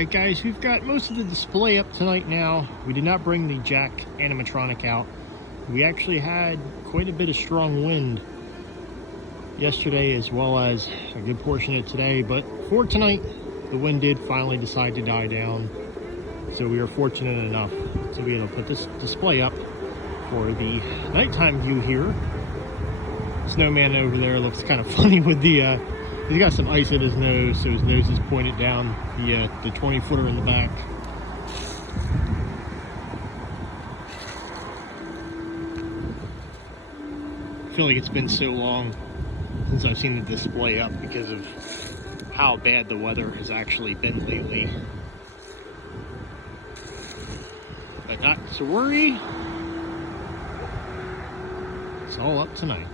Alright guys, we've got most of the display up tonight now. We did not bring the Jack animatronic out. We actually had quite a bit of strong wind yesterday as well as a good portion of today, but for tonight the wind did finally decide to die down, so we are fortunate enough to be able to put this display up for the nighttime view here. Snowman over there looks kind of funny with the he's got some ice in his nose, so his nose is pointed down the 20-footer in the back. I feel like it's been so long since I've seen the display up because of how bad the weather has actually been lately. But not to worry, it's all up tonight.